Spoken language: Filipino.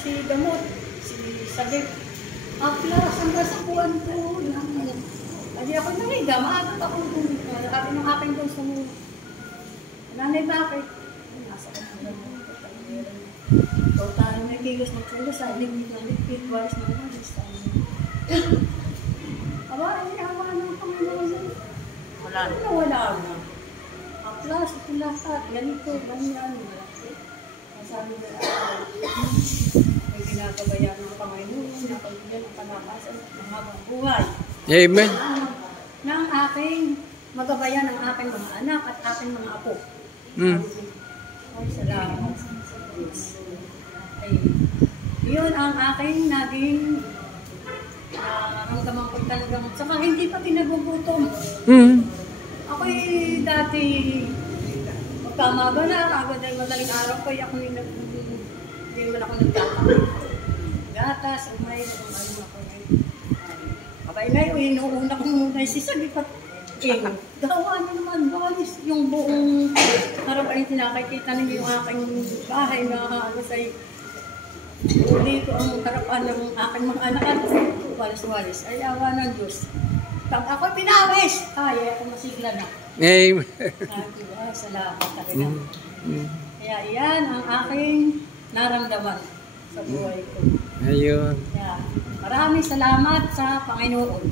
si Damot, si Sabit. Aplas, ang kasakuan ko. Kasi ako nariga, maagot ako kung sabi ng aking doon sa muna. Nanay, bakit? Nasa ko na lang. Ikaw tayo nagigos magsulo sa limit ng lipit, walis na walis. Aba, ay awa ng Panginoon. Wala na. Aplas, ito lahat. Ganito, ganyan. Sabi na may ginagabayan ng Panginoon, napagbigan ng kalakasan ng habang buhay. Amen. Ng aking magabayan ng aking mga anak at aking mga apo. Ay, salamat sa Diyos. Ay, yun ang aking naging ramdaman ko talagang, saka hindi pa pinagugutom. Ako'y dati magkamaga na, agad ay madaling araw ko, ako yung hindi naman ako nagkakaroon. Gatas, umay, ano ako na yun. Abay na yun, inuuna ko muna yung sisag, gawa na naman, balis yung buong harap ay tinakikita ninyo yung aking bahay na ano sa'yo. Dito ang harapan ng aking mga anak at walis-walis. Ay, awa ng Diyos. Pag ako pinawis, ay, ako masigla na. Amen. Ay, salamat talaga. Kaya iyan ang aking naramdaman sa buhay ko. Ayun. Kaya, maraming salamat sa Panginoon.